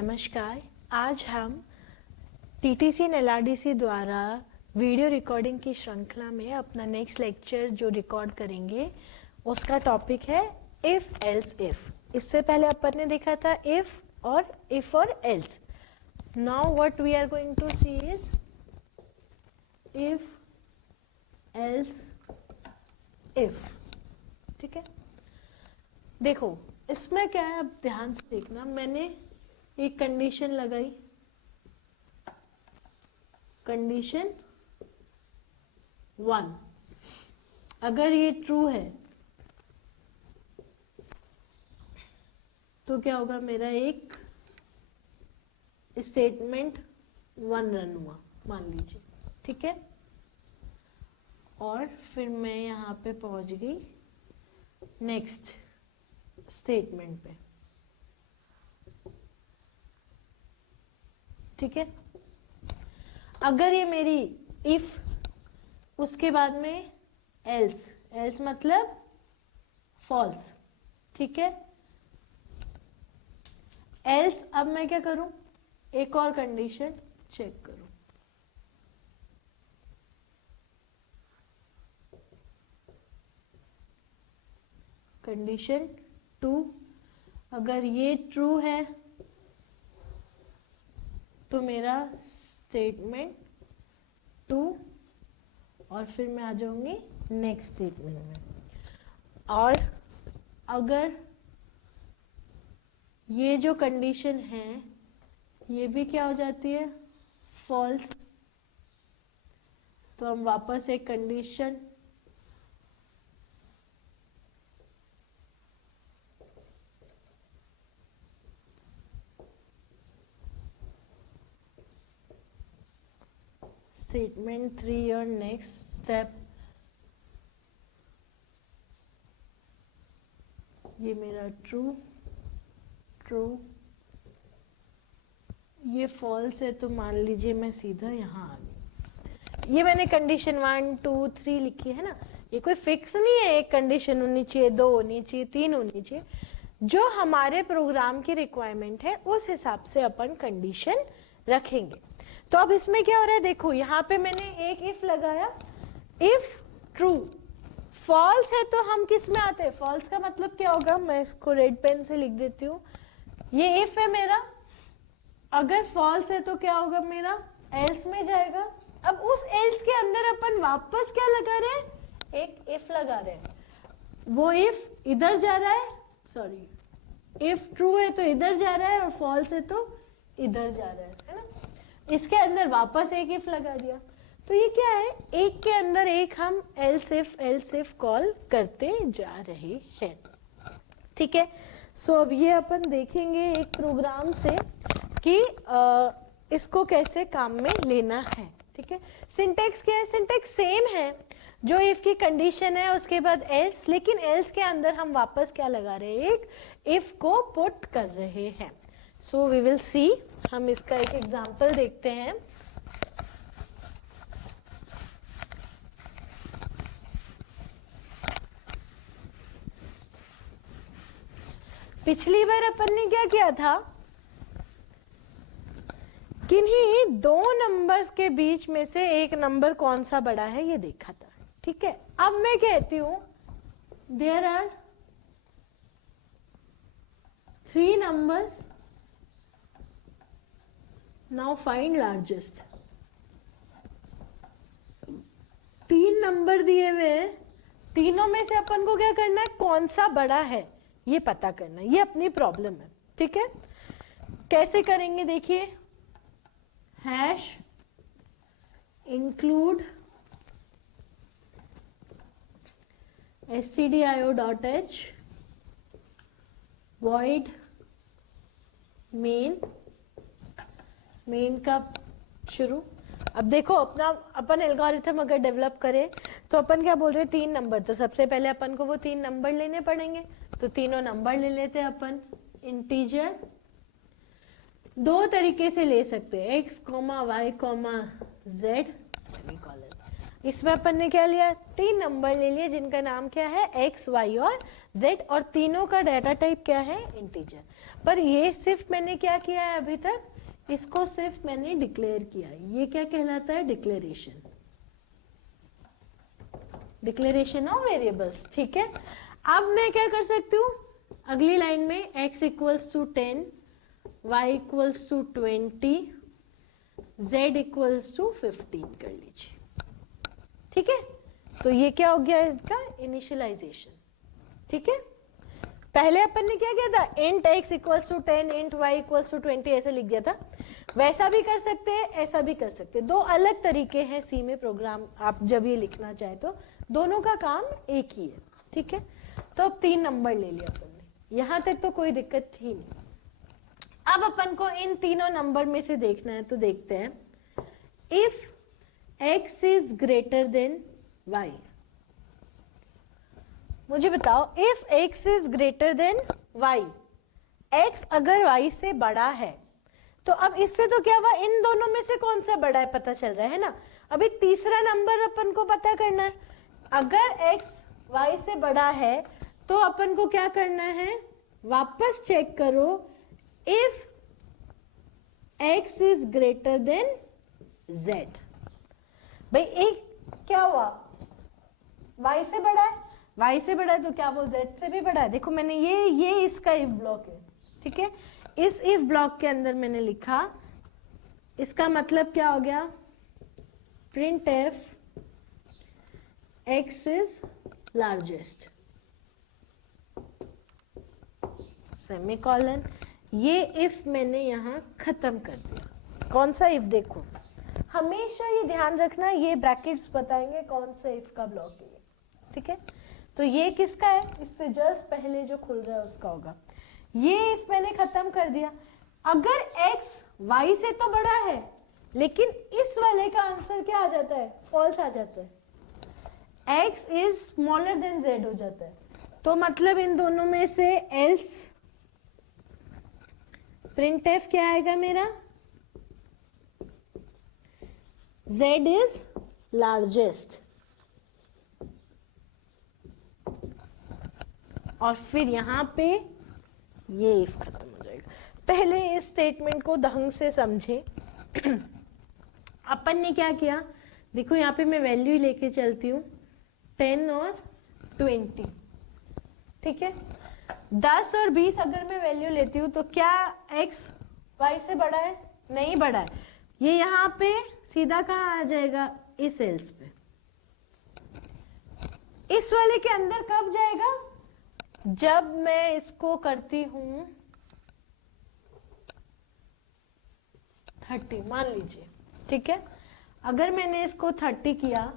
नमस्कार। आज हम टीटीसी एंड एलआरडीसी द्वारा वीडियो रिकॉर्डिंग की श्रृंखला में अपना नेक्स्ट लेक्चर जो रिकॉर्ड करेंगे उसका टॉपिक है इफ एल्स इफ। इससे पहले अपन ने देखा था इफ और else. Now what we are going to see is if else if. ठीक है, देखो इसमें क्या है, अब ध्यान से देखना। मैंने एक कंडीशन लगाई, कंडीशन 1, अगर ये ट्रू है तो क्या होगा, मेरा एक स्टेटमेंट 1 रन हुआ मान लीजिए। ठीक है, और फिर मैं यहां पे पहुंच गई नेक्स्ट स्टेटमेंट पे। ठीक है, अगर ये मेरी इफ, उसके बाद में एल्स, एल्स मतलब फॉल्स। ठीक है, एल्स अब मैं क्या करूं, एक और कंडीशन चेक करूं। कंडीशन 2, अगर ये ट्रू है तो मेरा स्टेटमेंट 2, और फिर मैं आ जाऊंगी नेक्स्ट स्टेटमेंट में। और अगर ये जो कंडीशन है ये भी क्या हो जाती है, फॉल्स, तो हम वापस एक कंडीशन स्टेटमेंट 3 और नेक्स्ट स्टेप, ये मेरा ट्रू, ये फॉल्स है तो मान लीजिए मैं सीधा यहाँ आ गई। ये मैंने कंडीशन 1 2 3 लिखी है ना, ये कोई फिक्स नहीं है, एक कंडीशन होनी चाहिए, 2 होनी चाहिए, 3 होनी चाहिए। जो हमारे प्रोग्राम की रिक्वायरमेंट है उस हिसाब से अपन कंडीशन रखेंगे। तो अब इसमें क्या हो रहा है, देखो यहाँ पे मैंने एक इफ लगाया, इफ ट्रू, फॉल्स है तो हम किस में आते हैं, फॉल्स का मतलब क्या होगा, मैं इसको रेड पेन से लिख देती हूँ। ये इफ है मेरा, अगर फॉल्स है तो क्या होगा, मेरा एल्स में जाएगा। अब उस एल्स के अंदर अपन वापस क्या लगा रहे हैं, एक इफ लगा रहे हैं। वो इफ इधर जा रहा है, सॉरी, इफ ट्रू है तो इधर जा रहा है और फॉल्स है तो इधर जा रहा है ना। इसके अंदर वापस एक इफ लगा दिया, तो ये क्या है, एक के अंदर एक हम एल्स इफ कॉल करते जा रहे हैं। ठीक है, सो अब ये अपन देखेंगे एक प्रोग्राम से कि इसको कैसे काम में लेना है। ठीक है, सिंटेक्स क्या है, सिंटेक्स सेम है, जो इफ की कंडीशन है उसके बाद एल्स, लेकिन एल्स के अंदर हम वापस क्या लगा रहे हैं, एक इफ को पुट कर रहे हैं। सो वी विल सी, हम इसका एक एग्जांपल देखते हैं। पिछली बार अपन ने क्या किया था, किन्हीं दो नंबर्स के बीच में से एक नंबर कौन सा बड़ा है ये देखा था। ठीक है, अब मैं कहती हूं there are 3 numbers, now find largest. 3 number दिए हुए हैं, तीनों में से अपन को क्या करना है, कौन सा बड़ा है ये पता करना है, ये अपनी प्रॉब्लम है। ठीक है, कैसे करेंगे देखिए, hash include stdio.h void main, main का शुरू। अब देखो अपना अपन एल्गोरिथम अगर डेवलप करें तो अपन क्या बोल रहे हैं, 3 नंबर, तो सबसे पहले अपन को वो 3 नंबर लेने पड़ेंगे, तो तीनों नंबर ले लेते हैं अपन। इंटीजर 2 तरीके से ले सकते हैं, x, y, z, सेमीकोलन। इसमें अपन ने क्या लिया, 3 नंबर ले लिए जिनका नाम क्या है x, y और z, और तीनों का डाटा टाइप क्या है, इंटीजर। पर ये सिर्फ मैंने क्या किया है अभी तक, इसको सिर्फ मैंने डिक्लेयर किया है। ये क्या कहलाता है, डिक्लेरेशन, डिक्लेरेशन ऑफ वेरिएबल्स। ठीक है, अब मैं क्या कर सकती हूँ, अगली लाइन में x equals to 10, y equals to 20, z equals to 15 कर लीजिए। ठीक है, तो ये क्या हो गया इसका इनिशियलाइजेशन। ठीक है, पहले अपन ने क्या किया था, int x equals to 10, int y equals to 20 ऐसे लिख दिया था। वैसा भी कर सकते हैं, ऐसा भी कर सकते हैं, दो अलग तरीके हैं सी में प्रोग्राम, आप जब ये लिखना चाहे तो दोनों का काम एक ही है। ठीक है, तो अब 3 नंबर ले लिया अपन ने, यहां तक तो कोई दिक्कत थी नहीं। अब अपन को इन तीनों नंबर में से देखना है, तो देखते हैं। If x is greater than y, मुझे बताओ, if x is greater than y, x अगर y से बड़ा है, तो अब इससे तो क्या हुआ, इन दोनों में से कौन सा बड़ा है पता चल रहा है ना। अभी तीसरा नंबर अपन को पता करना है, अगर x y से बड़ा है तो अपन को क्या करना है, वापस चेक करो, if x is greater than z। भाई एक क्या हुआ, y से बड़ा है, y से बड़ा है तो क्या वो z से भी बड़ा है। देखो मैंने ये इसका इफ ब्लॉक है। ठीक है, इस इफ ब्लॉक के अंदर मैंने लिखा, इसका मतलब क्या हो गया, print F x is largest, semicolon. ये इफ मैंने यहां खत्म कर दिया। कौन सा इफ, देखो हमेशा ये ध्यान रखना, ये ब्रैकेट्स बताएंगे कौन सा इफ का ब्लॉक है। ठीक है, तो ये किसका है, इससे जस्ट पहले जो खुल रहा है उसका होगा। ये इफ मैंने खत्म कर दिया। अगर x y से तो बड़ा है, लेकिन इस वाले का आंसर क्या आ जाता है, फॉल्स आ जाता है, x is smaller than z हो जाता है। तो मतलब इन दोनों में से एल्स प्रिंट एफ क्या आएगा मेरा, z इज लार्जेस्ट, और फिर यहां पे ये इफ खत्म हो जाएगा। पहले इस स्टेटमेंट को ढंग से समझे। अपन ने क्या किया, देखो यहाँ पे मैं वैल्यू लेके चलती हूँ 10 और 20। ठीक है, 10 और 20 अगर मैं वैल्यू लेती हूँ तो क्या x y से बड़ा है, नहीं बड़ा है। ये यहाँ पे सीधा कहाँ आ जाएगा, इस एल्स पे, इस वाले के अंदर कब जाएगा, जब मैं इसको करती हूं 30 मान लीजिए। ठीक है, अगर मैंने इसको 30 किया,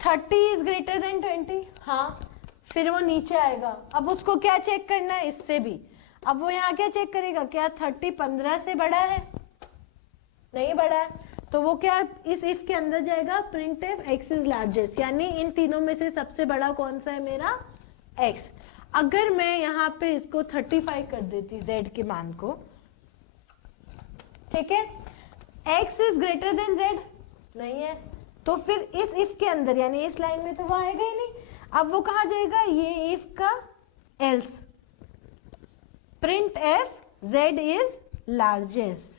30 इज ग्रेटर देन 20, हाँ, फिर वो नीचे आएगा। अब उसको क्या चेक करना है, इससे भी। अब वो यहाँ क्या चेक करेगा, क्या 30 15 से बड़ा है, नहीं बड़ा है, तो वो क्या इस इफ के अंदर जाएगा, print F x is largest, यानी इन तीनों में से सबसे बड़ा कौन सा है मेरा, एक्स। अगर मैं यहाँ पे इसको 35 कर देती z के मान को, ठीक है, x is greater than z नहीं है, तो फिर इस इफ के अंदर यानी इस लाइन में तो वो आएगा ही नहीं। अब वो कहा जाएगा, ये इफ का else, print F z is largest,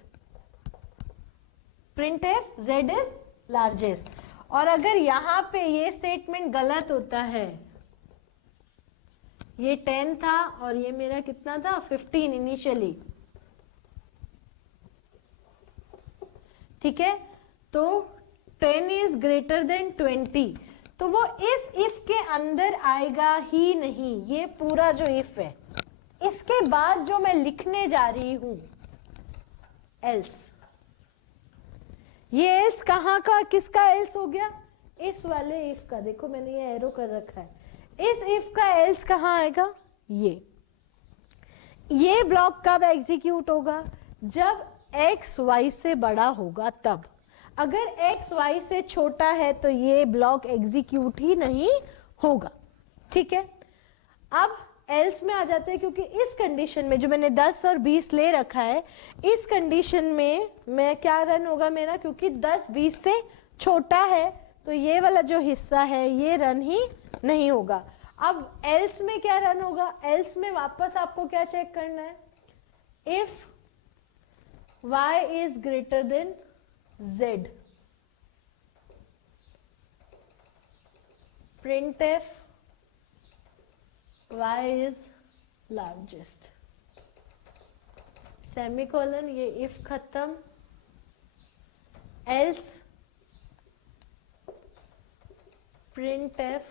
print F z is largest. और अगर यहां पे ये स्टेटमेंट गलत होता है, ये 10 था और ये मेरा कितना था 15 इनिशियली, ठीक है, तो 10 इज ग्रेटर देन 20, तो वो इस इफ के अंदर आएगा ही नहीं। ये पूरा जो इफ है, इसके बाद जो मैं लिखने जा रही हूं एल्स, ये एल्स कहां का, किसका एल्स हो गया, इस वाले इफ का। देखो मैंने ये एरो कर रखा है, इस इफ का एल्स कहां आएगा, ये ब्लॉक कब एग्जीक्यूट होगा, जब x y से बड़ा होगा तब। अगर x y से छोटा है तो ये ब्लॉक एग्जीक्यूट ही नहीं होगा। ठीक है, अब एल्स में आ जाते हैं, क्योंकि इस कंडीशन में जो मैंने 10 और 20 ले रखा है, इस कंडीशन में मैं क्या रन होगा मेरा, क्योंकि 10 20 से छोटा है तो ये वाला जो हिस्सा है ये रन ही नहीं होगा। अब एल्स में क्या रन होगा? एल्स में वापस आपको क्या चेक करना है? If y is greater than z, printf y is largest, semicolon, ये इफ खत्म, else printf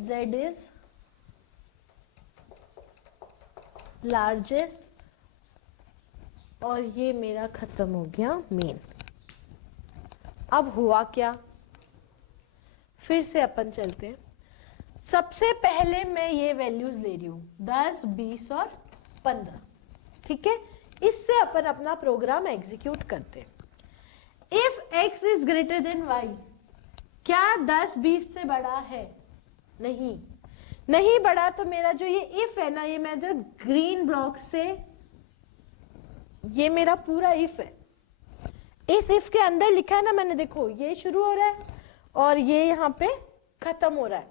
z is largest, और ये मेरा खत्म हो गया मेन। अब हुआ क्या? फिर से अपन चलते हैं। सबसे पहले मैं ये वैल्यूज ले रही हूं 10, 20 और 15, ठीक है। इससे अपन अपना प्रोग्राम एग्जीक्यूट करते हैं। If x is greater than y, क्या 10 20 से बड़ा है? नहीं बड़ा। तो मेरा जो ये इफ है ना, ये मैं जो ग्रीन ब्लॉक से, ये मेरा पूरा इफ है। इस इफ के अंदर लिखा है ना मैंने, देखो ये शुरू हो रहा है और ये यहाँ पे खत्म हो रहा है।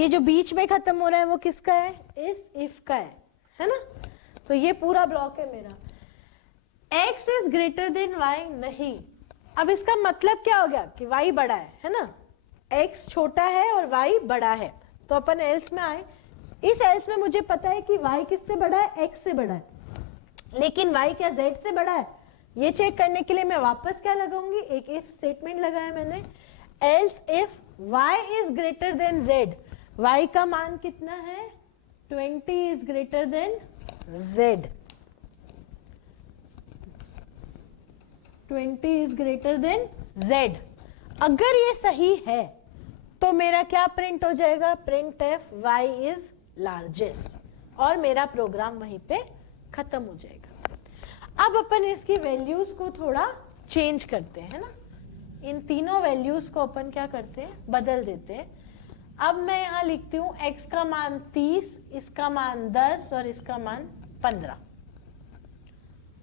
ये जो बीच में खत्म हो रहा है वो किसका है? इस इफ का है ना। तो ये पूरा ब्लॉक है मेरा। x is greater than y, नहीं। अब इसका मतलब क्या हो गया कि y बड़ा है ना। x छोटा है और y बड़ा है, तो अपन एल्स में आए। इस एल्स में मुझे पता है कि y किससे बड़ा है? x से बड़ा है। लेकिन y क्या z से बड़ा है? ये चेक करने के लिए मैं वापस क्या लगाऊंगी? एक इफ स्टेटमेंट लगाया मैंने। Else if y is greater than z, y का मान कितना है? 20 is greater than z, 20 is greater than z। अगर ये सही है तो मेरा क्या प्रिंट हो जाएगा? Print F y is largest, और मेरा प्रोग्राम वहीं पे खत्म हो जाएगा। अब अपन इसकी वैल्यूज को थोड़ा चेंज करते हैं ना। इन तीनों वैल्यूज को अपन क्या करते हैं? बदल देते हैं। अब मैं यहां लिखती हूं x का मान 30, इसका मान 10 और इसका मान 15,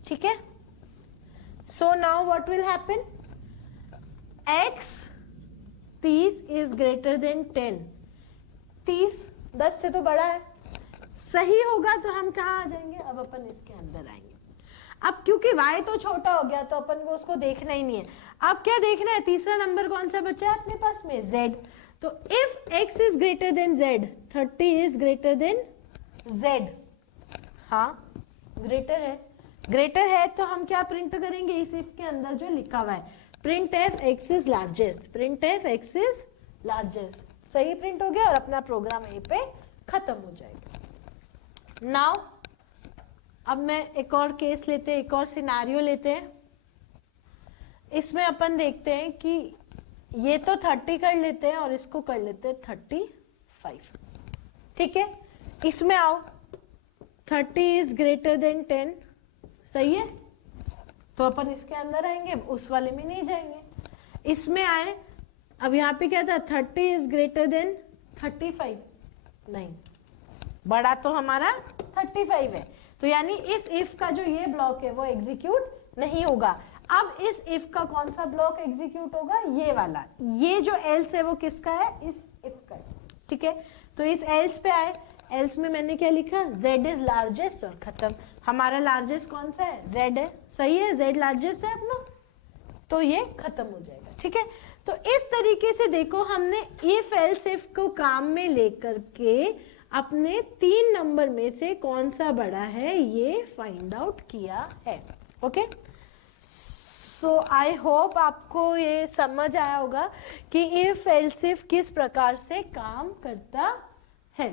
ठीक है। So now what will happen? x 30 is greater than 10, 30 10 से तो बड़ा है, सही होगा तो हम कहाँ आ जाएंगे? अब अपन इसके अंदर आएंगे। अब क्योंकि y तो छोटा हो गया तो अपन को उसको देखना ही नहीं है। अब क्या देखना है? तीसरा नंबर कौन सा बचा है अपने पास में? z। तो if x is greater than z, 30 is greater than z, हाँ ग्रेटर है तो हम क्या प्रिंट करेंगे? इस इफ के अंदर जो लिखा हुआ है, print F x is largest, print F x is largest, सही प्रिंट हो गया और अपना प्रोग्राम यहीं पे खत्म हो जाएगा। नाउ अब मैं एक और केस लेते हैं, एक और सिनारियो लेते हैं। इसमें अपन देखते हैं कि ये तो 30 कर लेते हैं और इसको कर लेते हैं 35, ठीक है। इसमें आओ, 30 इज ग्रेटर देन 10, सही है, तो अपन इसके अंदर आएंगे, उस वाले में नहीं जाएंगे। इसमें आए, अब यहाँ पे क्या था? 30 इज ग्रेटर देन 35, नहीं, बड़ा तो हमारा 35 है, तो यानी इस इफ का जो ये ब्लॉक है वो एग्जीक्यूट नहीं होगा। अब इस इफ का कौन सा ब्लॉक एग्जीक्यूट होगा? ये वाला। ये जो एल्स है वो किसका है? इस इफ का है, ठीक है। तो इस एल्स पे आए, एल्स में मैंने क्या लिखा? z इज लार्जेस्ट, और खत्म। हमारा लार्जेस्ट कौन सा है? z है, सही है, z लार्जेस्ट है अपना, तो ये खत्म हो जाएगा, ठीक है। तो इस तरीके से देखो, हमने इफ एल्स इफ को काम में लेकर के अपने 3 नंबर में से कौन सा बड़ा है ये फाइंड आउट किया है। ओके, सो आई होप आपको ये समझ आया होगा कि इफ एल्स इफ किस प्रकार से काम करता है।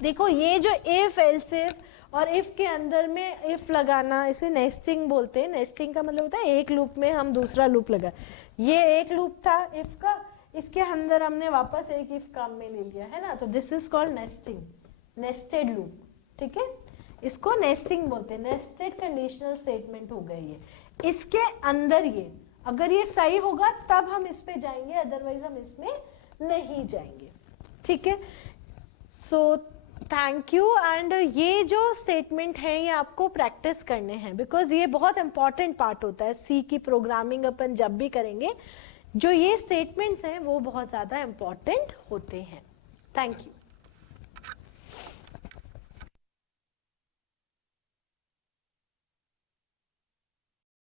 देखो, ये जो इफ एल्स इफ और इफ के अंदर में इफ लगाना, इसे नेस्टिंग बोलते हैं। नेस्टिंग का मतलब होता है एक लूप में हम दूसरा लूप लगा। ये एक लूप था इफ का, इसके अंदर हमने वापस एक इफ काम में ले लिया है ना, तो this is called nesting, nested loop, ठीक है। इसको नेस्टिंग बोलते हैं, नेस्टेड कंडीशनल स्टेटमेंट हो गए ये। इसके अंदर ये, अगर ये सही होगा तब हम इस पे जाएंगे, अदरवाइज हम इसमें नहीं जाएंगे, ठीक है। So thank you. एंड ये जो स्टेटमेंट है ये आपको प्रैक्टिस करने हैं, बिकॉज ये बहुत इंपॉर्टेंट पार्ट होता है सी की प्रोग्रामिंग। अपन जब भी करेंगे जो ये स्टेटमेंट्स हैं वो बहुत ज्यादा इंपॉर्टेंट होते हैं। Thank you.